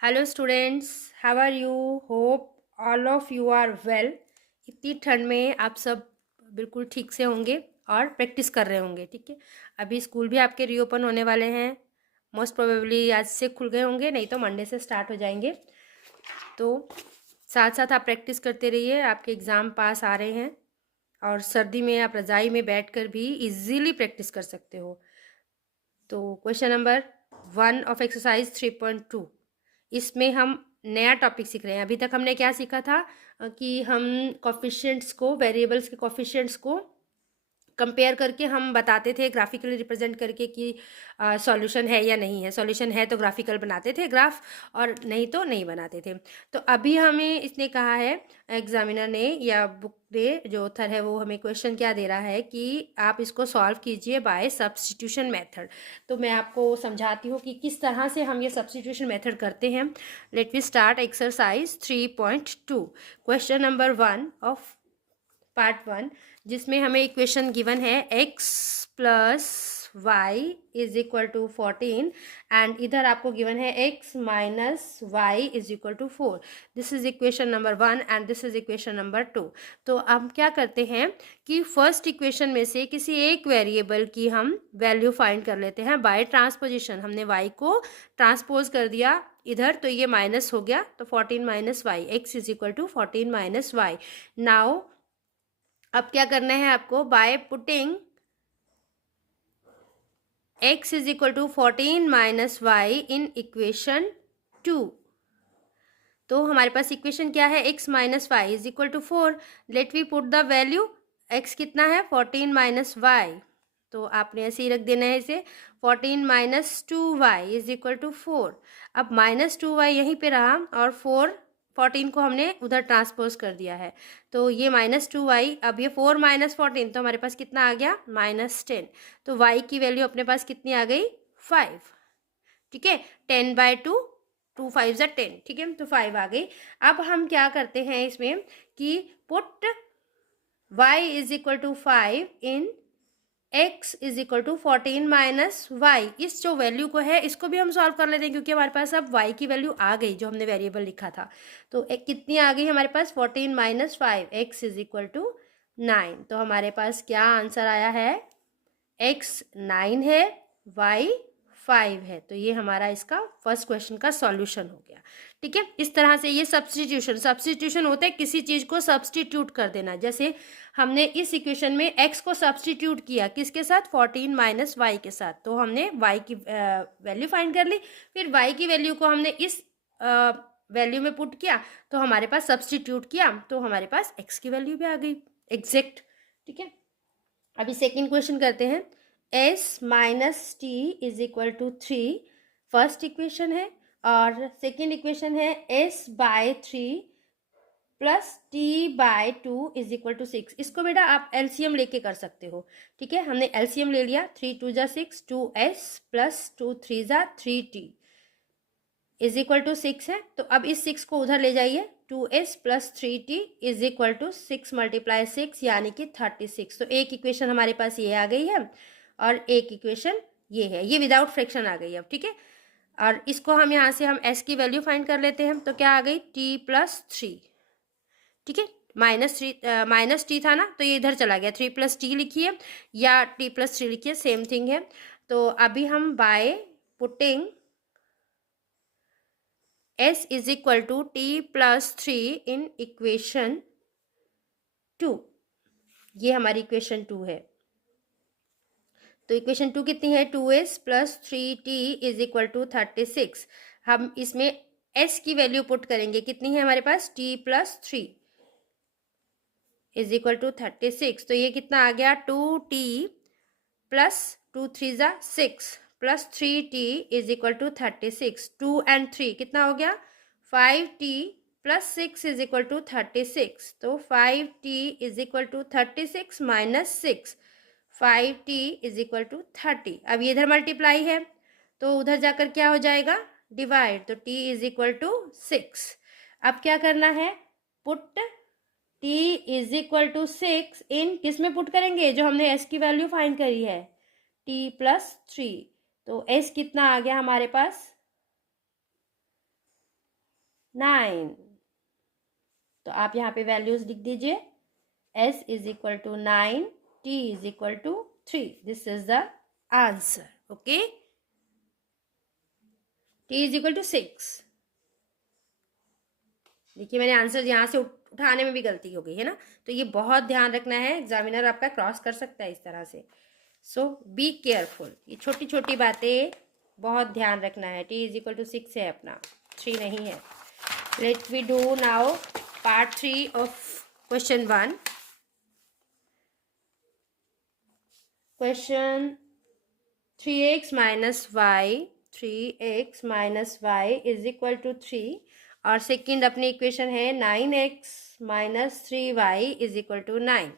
Hello students, how are you? Hope all of you are well. इतनी ठंड में आप सब बिल्कुल ठीक से होंगे और प्रैक्टिस कर रहे होंगे। ठीक है, अभी स्कूल भी आपके रीओपन होने वाले हैं। मोस्ट प्रोबेबली आज से खुल गए होंगे, नहीं तो मंडे से स्टार्ट हो जाएंगे। तो साथ साथ आप प्रैक्टिस करते रहिए, आपके एग्ज़ाम पास आ रहे हैं। और सर्दी में आप रज़ाई में बैठकर भी इजीली प्रैक्टिस कर सकते हो। तो क्वेश्चन नंबर 1 ऑफ एक्सरसाइज 3.2, इसमें हम नया टॉपिक सीख रहे हैं। अभी तक हमने क्या सीखा था कि हम कोफिशिएंट्स को, वेरिएबल्स के कोफिशिएंट्स को कंपेयर करके हम बताते थे, ग्राफिकली रिप्रेजेंट करके कि सॉल्यूशन है या नहीं है। सॉल्यूशन है तो ग्राफिकल बनाते थे ग्राफ, और नहीं तो नहीं बनाते थे। तो अभी हमें इसने कहा है, एग्जामिनर ने या बुक ने, जो ऑथर है वो हमें क्वेश्चन क्या दे रहा है कि आप इसको सॉल्व कीजिए बाय सब्स्टिट्यूशन मेथड। तो मैं आपको समझाती हूँ कि किस तरह से हम ये सब्स्टिट्यूशन मेथड करते हैं। Let we start exercise 3.2, question number 1 of part 1, जिसमें हमें इक्वेशन गिवन है x plus y is equal to 14, and इधर आपको गिवन है x minus y is equal to 4। This is equation number 1 and this is equation number 2। तो अब क्या करते हैं कि फर्स्ट इक्वेशन में से किसी एक वेरिएबल की हम वैल्यू फाइंड कर लेते हैं बाय ट्रांसपोजिशन। हमने y को ट्रांसपोज कर दिया इधर, तो ये माइनस हो गया, तो 14 minus y, x is equal to 14 minus y. Now अब क्या करना है आपको, by putting x is equal to 14 minus y in equation 2। तो हमारे पास इक्वेशन क्या है, x minus y is equal to 4। Let we put the value, x कितना है 14 माइनस वाई, तो आपने ऐसे ही रख देना है इसे, 14 minus 2y is equal to 4। अब माइनस 2y यहीं पे रहा और 14 को हमने उधर ट्रांसपोज कर दिया है, तो ये माइनस 2y। अब ये 4 माइनस 14, तो हमारे पास कितना आ गया, माइनस 10। तो y की वैल्यू अपने पास कितनी आ गई, 5। ठीक है, 10/2, 2 5 ज़ा 10। ठीक है, तो 5 आ गई। अब हम क्या करते हैं इसमें कि put y is equal to 5 in x is equal to 14 minus y. इस जो वैल्यू को है इसको भी हम सॉल्व कर लेते हैं, क्योंकि हमारे पास अब y की वैल्यू आ गई जो हमने वेरिएबल लिखा था। तो एक कितनी आ गई हमारे पास, 14 minus 5, x is equal to 9। तो हमारे पास क्या आंसर आया है, x 9 है, y 5 है। तो ये हमारा इसका फर्स्ट क्वेश्चन का सॉल्यूशन हो गया। ठीक है, इस तरह से ये सब्स्टिट्यूशन होता है किसी चीज को सब्स्टिट्यूट कर देना। जैसे हमने इस इक्वेशन में x को सब्स्टिट्यूट किया, किसके साथ, 14 माइनस वाई के साथ, तो हमने y की वैल्यू फाइंड कर ली। फिर y की वैल्यू को हमने इस वैल्यू में पुट किया, तो हमारे पास सब्स्टिट्यूट किया, तो हमारे पास x की वैल्यू भी आ गई एग्जैक्ट। ठीक है, अभी सेकेंड क्वेश्चन करते हैं। s minus t is equal to 3 first equation है, और सेकेंड इक्वेशन है s/3 plus t/2 is equal to 6। इसको बेटा आप एलसीएम लेके कर सकते हो। ठीक है, हमने एलसीएम ले लिया, 3 2 ज़ा 6, 2s प्लस 2 3 ज़ा 3t इज इक्वल टू 6 है। तो अब इस 6 को उधर ले जाइए, 2s plus 3t is equal to 6 multiply 6 यानी कि 36। तो एक इक्वेशन हमारे पास ये आ गई है और एक इक्वेशन ये है, ये विदाउट फ्रैक्शन आ गई अब। ठीक है, और इसको हम यहाँ से हम s की वैल्यू फाइंड कर लेते हैं, तो क्या आ गई, t प्लस 3। ठीक है, माइनस टी था ना, तो ये इधर चला गया, 3 प्लस टी लिखिए या t प्लस 3 लिखिए, सेम थिंग है। तो अभी हम by putting s is equal to t plus 3 in equation 2, ये हमारी इक्वेशन 2 है। तो इक्वेशन 2 कितनी है, 2s plus 3t is equal to 36। हम इसमें s की वैल्यू पुट करेंगे, कितनी है हमारे पास, t plus 3 is equal to 36। तो ये कितना आ गया, 2t प्लस 2 3 ज़ा 6 plus 3t is equal to 36। 2 and 3 कितना हो गया, 5t plus 6 is equal to 36। तो 5t is equal to 36 minus 6, 5t is equal to 30। अब ये इधर मल्टीप्लाई है, तो उधर जाकर क्या हो जाएगा, डिवाइड, तो t इज इक्वल टू 6। अब क्या करना है, put t is equal to 6 in किस में पुट करेंगे, जो हमने s की वैल्यू फाइंड करी है, t प्लस 3। तो s कितना आ गया हमारे पास, 9। तो आप यहाँ पे वैल्यूज लिख दीजिए, s is equal to 9, t is equal to 3। This is the answer. Okay, t is equal to 6। देखिए मैंने आंसर यहाँ से उठाने में भी गलती हो गई है ना, तो ये बहुत ध्यान रखना है, एग्जामिनर आपका क्रॉस कर सकता है इस तरह से। सो बी केयरफुल, ये छोटी छोटी बातें बहुत ध्यान रखना है। t इज इक्वल टू 6 है अपना, 3 नहीं है। Let we do now part 3 of question 1। Question 3x minus y, 3x minus y is equal to 3, और सेकेंड अपनी इक्वेशन है 9x minus 3y is equal to 9।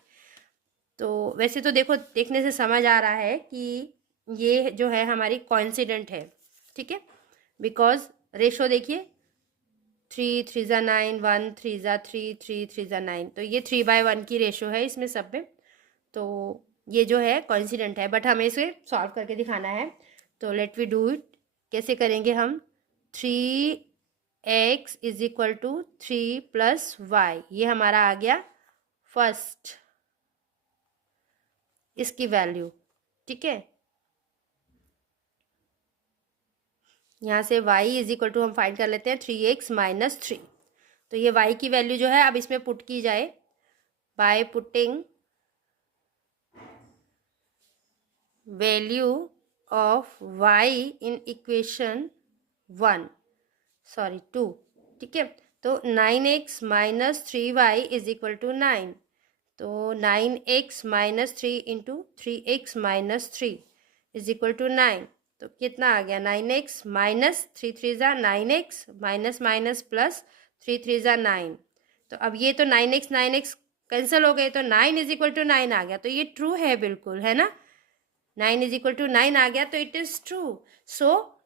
तो वैसे तो देखो, देखने से समझ आ रहा है कि ये जो है हमारी कोइंसिडेंट है, ठीक है, बिकॉज रेशो देखिए 3 3 ज़ा 9, 1 3 ज़ा 3, 3 3 ज़ा 9, तो ये 3/1 की रेशो है इसमें सब में। तो ये जो है कोइंसिडेंट है, बट हमें इसे सॉल्व करके दिखाना है। तो लेट वी डू इट। कैसे करेंगे हम? 3x is equal to 3 plus y, ये हमारा आ गया फर्स्ट इसकी वैल्यू, ठीक है। यहाँ से y इज इक्वल टू हम फाइंड कर लेते हैं 3x माइनस 3। तो ये y की वैल्यू जो है अब इसमें पुट की जाए bye putting value of y in equation 2, ठीक है। तो 9x minus 3y is equal to 9। तो 9x minus 3 into 3x minus 3 is equal to 9। तो कितना आ गया? 9x माइनस 3 3 ज़ा 9x माइनस माइनस प्लस 3 3 ज़ा 9। तो अब ये तो 9x कैंसिल हो गए, तो 9 इज इक्वल टू 9 आ गया। तो ये ट्रू है बिल्कुल, है ना। 9 इज इक्वल टू 9 आ गया, तो इट इज ट्रू। सो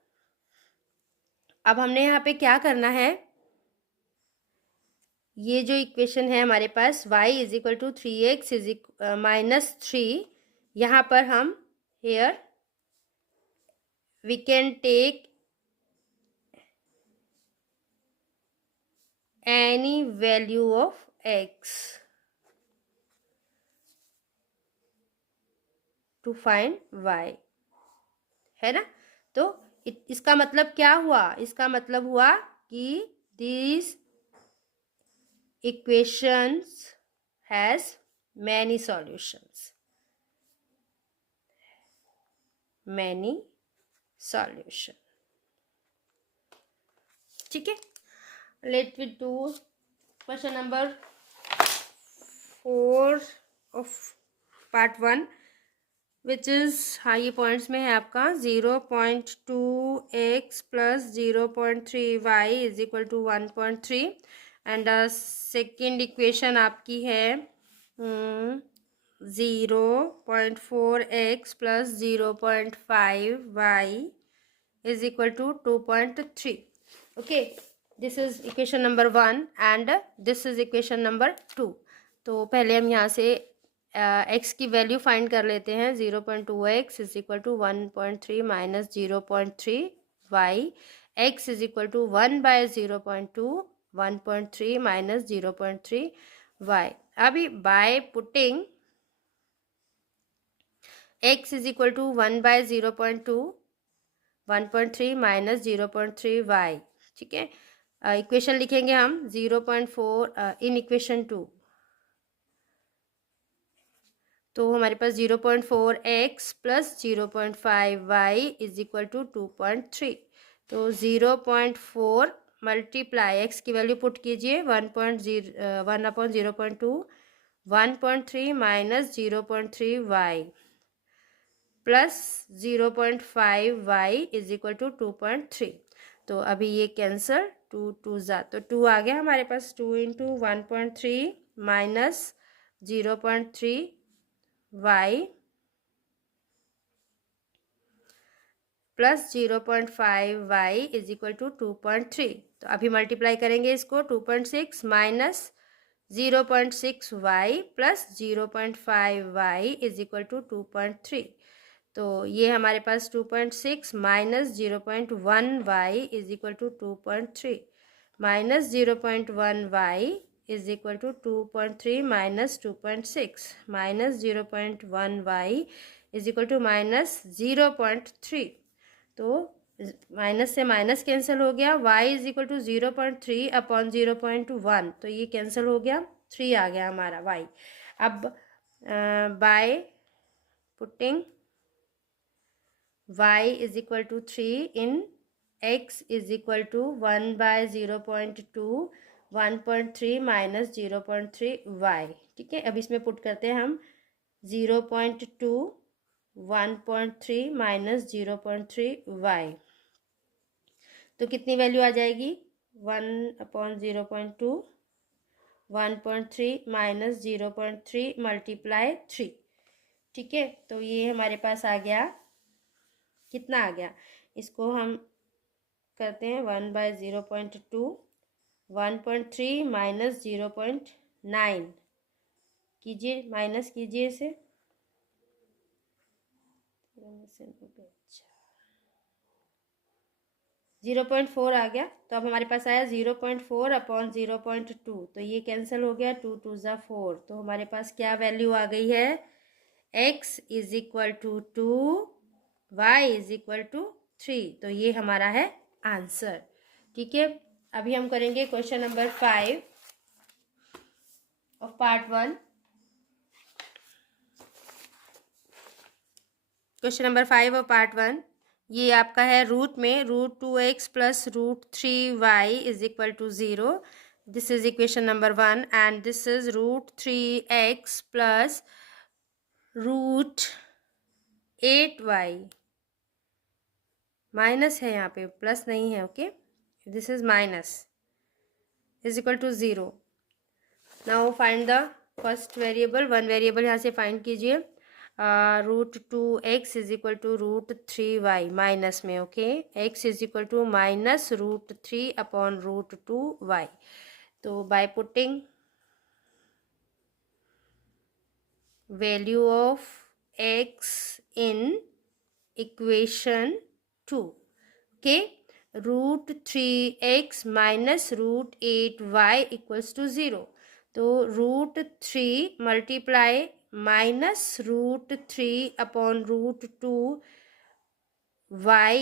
अब हमने यहाँ पे क्या करना है, ये जो इक्वेशन है हमारे पास y is equal to 3x is minus 3, यहाँ पर हम here we can take any value of x to find y, है ना। तो इसका मतलब क्या हुआ? इसका मतलब हुआ कि this equations has many solutions, ठीक है। Let we do question number 4 of part 1, which is, हाँ ये पॉइंट्स में है आपका 0.2x plus 0.3y is equal to 1.3, and second equation आपकी है 0.4x plus 0.5y is equal to 2.3। Okay, this is equation number 1 and this is equation number 2। तो पहले हम यहाँ से x की वैल्यू फाइंड कर लेते हैं। 0.2x is equal to 1.3 minus 0.3y, x is equal to 1/0.2, 1.3 minus 0.3y। अभी by putting x is equal to 1/0.2, 1.3 minus 0.3y, ठीक है। इक्वेशन लिखेंगे हम 0.4 इन इक्वेशन 2। तो हमारे पास 0.4x plus 0.5y is equal to 2.3। तो 0.4 मल्टीप्लाई x की वैल्यू पुट कीजिए 1/0.2, 1.3 minus 0.3y plus 0.5y is equal to 2.3। तो अभी ये कैंसर, 2 2 ज़ा, तो 2 आ गया हमारे पास। 2 into 1.3 minus 0.3y plus 0.5y is equal to 2.3। तो अभी मल्टीप्लाई करेंगे इसको, 2.6 minus 0.6y plus 0.5y is equal to 2.3। तो ये हमारे पास 2.6 minus 0.1y is equal to 2.3 minus 0.1 y is equal to 2.3 minus 2.6 minus 0.1 y is equal to minus 0.3। तो minus से माइनस कैंसिल हो गया, y is equal to 0.3 upon 0.1, तो ये कैंसिल हो गया, 3 आ गया हमारा y। अब by putting y is equal to 3 in x is equal to 1/0.2 1.3 minus 0.3 y। ठीक है, अब इसमें पुट करते हैं हम 0.2 1.3 माइनस 0.3 y। तो कितनी वैल्यू आ जाएगी, 1/0.2 1.3 माइनस 0.3 मल्टीप्लाई 3। ठीक है, तो ये हमारे पास आ गया, कितना आ गया, इसको हम करते हैं 1/0.2 1.3 माइनस 0.9 कीजिए, माइनस कीजिए इसे। 0.4 आ गया, तो अब हमारे पास आया 0.4 अपॉन 0.2, तो ये कैंसिल हो गया, 2 2 ज़ा 4, तो हमारे पास क्या वैल्यू आ गई है, x is equal to 2 y is equal to 3, तो ये हमारा है आंसर। ठीक है, अभी हम करेंगे question number 5 of part 1। Question number 5 of part 1, ये आपका है रूट में √2x plus √3y is equal to 0। This is equation number 1 and this is √3x plus √8y, minus है यहाँ पे, प्लस नहीं है, okay, this is minus is equal to 0। Now find the first variable, one variable यहाँ से find कीजिए, √2x is equal to √3y minus में, okay, x is equal to minus √3 upon √2y। तो by putting value of x in equation 2, okay, √3x minus √8y equals to 0, तो √3 multiply minus √3 upon √2y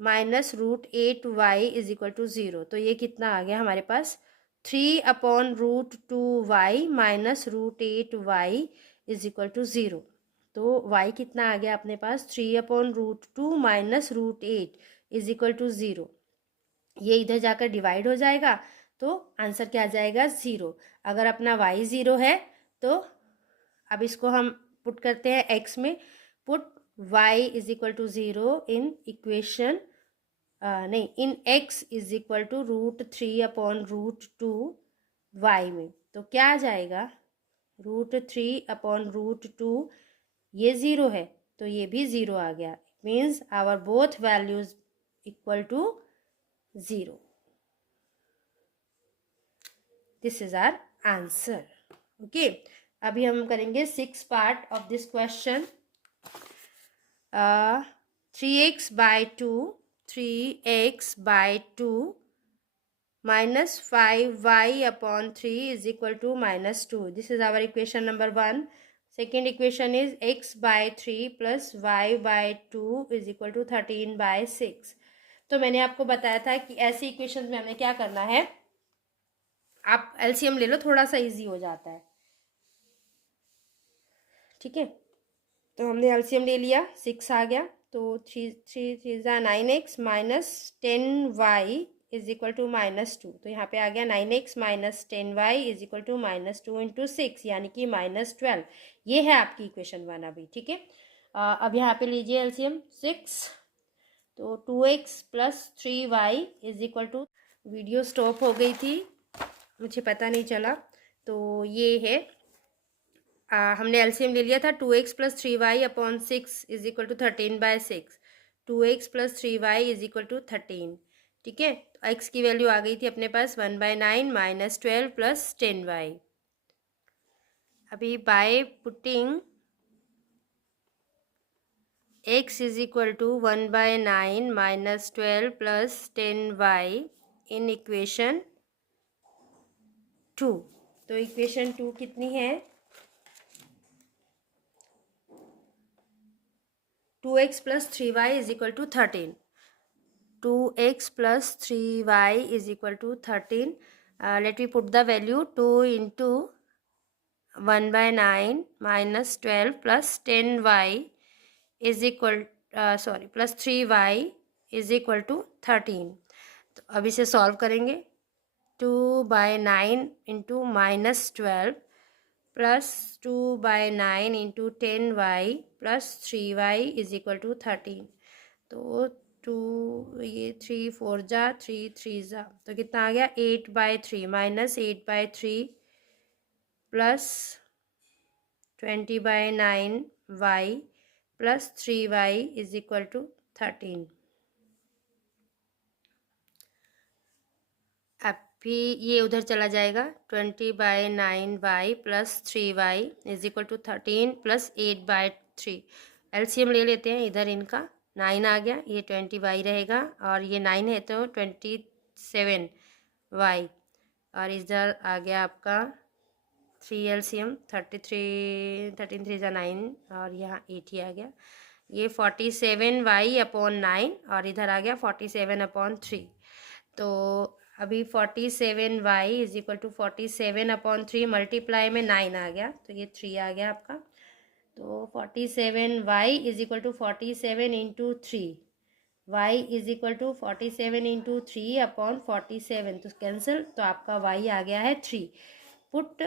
minus √8y is equal to 0, तो ये कितना आ गया हमारे पास, 3 upon √2y minus √8y is equal to 0। तो y कितना आ गया अपने पास, 3 upon √2 minus √8 is equal to 0। ये इधर जाकर डिवाइड हो जाएगा, तो आंसर क्या आ जाएगा, 0। अगर अपना y 0 है तो अब इसको हम पुट करते हैं x में, put y is equal to 0 in equation, नहीं, in x is equal to √3 upon √2y में, तो क्या आ जाएगा, √3 अपॉन √2, ये 0 है तो ये भी 0 आ गया, means our both values equal to 0। This is our answer, okay. अभी हम करेंगे 6 part of this question. 3x by 2 3x by 2 minus 5y upon 3 is equal to minus 2. This is our equation number 1. Second equation is x by 3 plus y by 2 is equal to 13 by 6. तो मैंने आपको बताया था कि ऐसी equation में हमें क्या करना है, आप एलसीएम ले लो, थोड़ा सा इजी हो जाता है। ठीक है, तो हमने एलसीएम ले लिया, 6 आ गया, तो 3 ज़ा 9x minus 10y is equal to minus 2, तो यहाँ पे आ गया 9x minus 10y is equal to minus 2 into 6, यानी कि माइनस 12। ये है आपकी इक्वेशन 1 अभी। ठीक है, अब यहाँ पे लीजिए एलसीएम 6, तो 2x plus 3y is equal to, video stop हो गई थी, मुझे पता नहीं चला, तो ये है, हमने एलसीएम ले लिया था 2x plus 3y upon 6 is equal to 13 by 6, 2x plus 3y is equal to 13। ठीक है, तो x की वैल्यू आ गई थी अपने पास 1/9 माइनस 12 प्लस 10y। अभी by putting x is equal to 1/9 minus 12 plus 10y in equation 2। तो इक्वेशन 2 कितनी है? 2x + 3y = 13। 2x + 3y = 13. Let me put the value. 2 into 1/9 minus 12 plus 10y is equal plus 3y is equal to 13. तो अब इसे solve करेंगे। 2/9 into -12 plus 2/9 into 10y plus 3y is equal to 13। तो 2 ये 3 4 जा 3 3 जा, तो कितना आ गया? 8/3 minus 8/3 plus 20/9y plus 3y is equal to 13। अब भी ये उधर चला जाएगा। 20/9y plus 3y is equal to 13 plus 8/3। LCM ले लेते हैं इधर, इनका 9 आ गया, ये 20y रहेगा और ये 9 है तो 27y और इधर आ गया आपका 3 एलसीएम 33 13 3 जा 9 और यहाँ 8 ही आ गया। ये 47y/9 और इधर आ गया 47/3। तो अभी 47y is equal to 47/3 multiply में 9 आ गया तो ये 3 आ गया आपका। तो 47y is equal to 47 into 3, y is equal to 47 into 3/47, तो कैंसिल, तो आपका y आ गया है 3। Put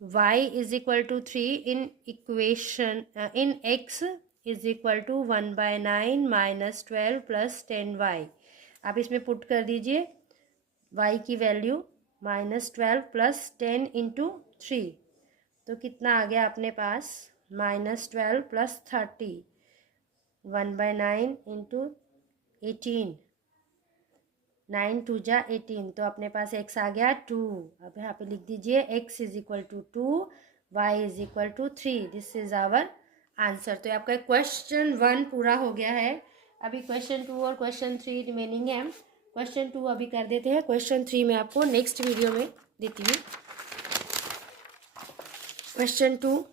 y is equal to 3 in equation in x is equal to 1/9 minus 12 plus 10y। आप इसमें पुट कर दीजिए y की वैल्यू -12 प्लस 10 इंटू 3, तो कितना आ गया अपने पास? -12 प्लस 30, 1/9 इंटू 18, 9 2 जा 18, तो अपने पास x आ गया 2। अब यहाँ पे लिख दीजिए x is equal to 2, y is equal to 3। This is our answer. तो आपका क्वेश्चन 1 पूरा हो गया है। अभी क्वेश्चन 2 और क्वेश्चन 3 रिमेनिंग है। क्वेश्चन 2 अभी कर देते हैं, क्वेश्चन 3 मैं आपको नेक्स्ट वीडियो में देती हूँ। Question 2,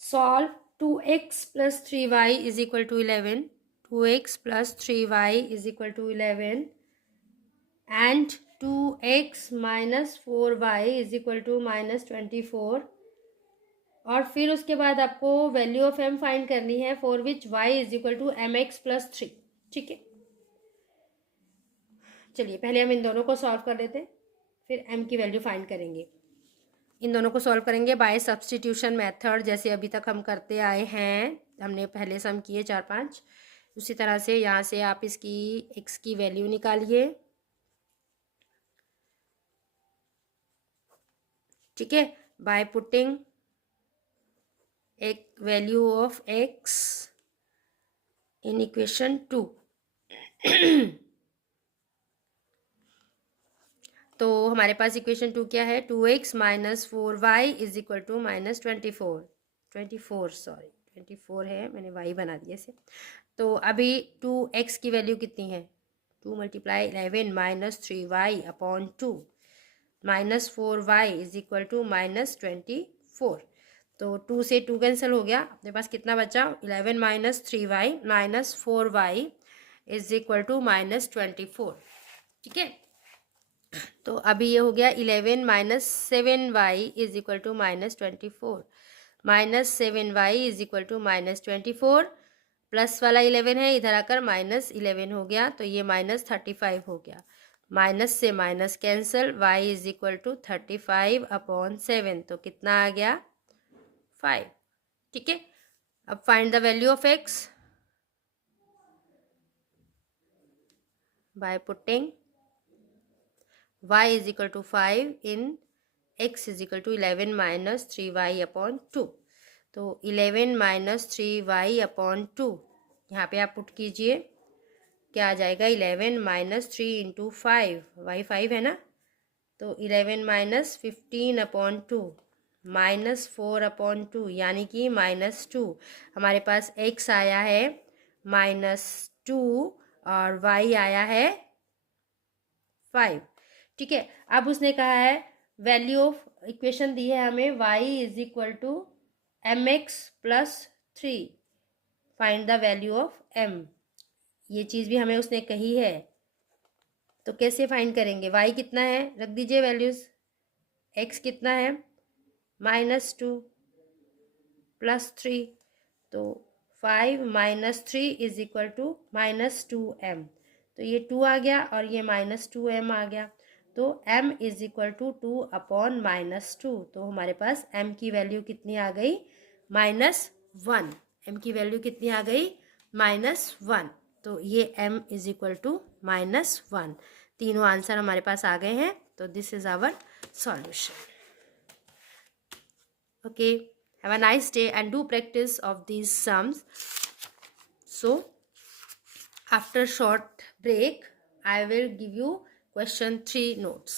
solve 2x + 3y is equal to 11, 2x + 3y is equal to 11 and 2x - 4y is equal to -24। और फिर उसके बाद आपको वैल्यू ऑफ m फाइंड करनी है for which y is equal to mx + 3। ठीक है, चलिए पहले हम इन दोनों को सॉल्व कर लेते हैं, फिर m की वैल्यू फाइंड करेंगे। इन दोनों को सॉल्व करेंगे बाय सब्स्टिट्यूशन मेथड, जैसे अभी तक हम करते आए हैं। हमने पहले सम किए 4-5, उसी तरह से यहाँ से आप इसकी x की वैल्यू निकालिए। ठीक है, बाय पुटिंग एक value of x in equation 2। तो हमारे पास इक्वेशन 2 क्या है? 2x - 4y is equal to -24 है, मैंने y बना दिया इसे। तो अभी 2x की वैल्यू कितनी है? 2 × 11 - 3y/2 -4y is equal to -24। तो 2 से 2 कैंसिल हो गया, अपने पास कितना बचा? 11 - 3y - 4y is equal to -24। ठीक है, तो अभी ये हो गया 11 - 7y is equal to -24, -7y is equal to -24, plus वाला 11 है, इधर आकर -11 हो गया, तो ये -35 हो गया। माइनस से minus cancel, y is equal to 35/7, तो कितना आ गया? 5। ठीक है, अब find the value of x by putting y is equal to 5 in x is equal to 11 - 3y/2। तो 11 - 3y/2 यहाँ पे आप पुट कीजिए, क्या आ जाएगा? 11 - 3 इंटू 5, y 5 है ना, तो 11 - 15/2 -4/2 यानी कि -2। हमारे पास x आया है -2 और y आया है 5। ठीक है, अब उसने कहा है वैल्यू ऑफ, इक्वेशन दी है हमें y is equal to mx plus 3, find the value of m। ये चीज़ भी हमें उसने कही है, तो कैसे फाइंड करेंगे? y कितना है, रख दीजिए वैल्यूज़। x कितना है, -2 प्लस 3, तो 5 minus 3 is equal to -2m। तो ये 2 आ गया और ये -2m आ गया, तो m is equal to 2 upon -2। तो हमारे पास m की वैल्यू कितनी आ गई, -1। m की वैल्यू कितनी आ गई, -1। तो ये m इज इक्वल टू -1। तीनों आंसर हमारे पास आ गए हैं, तो this is our solution. Okay, have a nice day and do practice of these sums. So after short break I will give you question 3 notes.